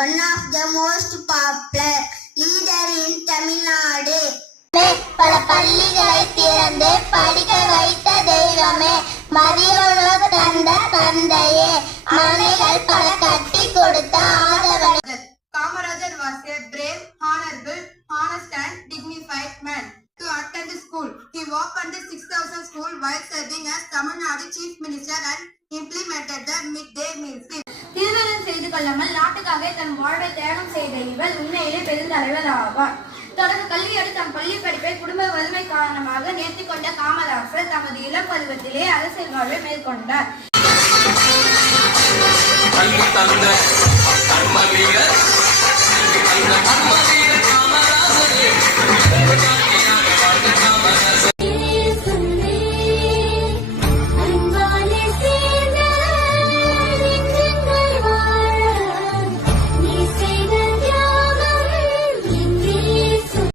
one of the most popular leader in Tamil Nadu. பல பள்ளிகளை திறந்து படிக்க வைத்த தெய்வமே, மதிய உணவு தந்த தந்தையே, மனைகள் பல கட்டி கொடுத்த ஆதவனே. Kamarajar was a brave, honorable, honest and dignified man. To attend school, he opened the 6,000 school while serving as Tamil Nadu Chief Minister and implemented the midday meal scheme. திருமணம் செய்து கொள்ளாமல் நாட்டுக்காக தன் வாழ்வை தியாகம் செய்த இவர் உண்மையிலே பெருந்தலைவர் ஆவார். தொடர்ந்து கல்வியோடு தம் பள்ளி படிப்பை குடும்ப வறுமை காரணமாக நிறுத்திக் கொண்ட காமராசர் தமது இளம் பருவத்திலே அரசியல் வாழ்வை மேற்கொண்டார்.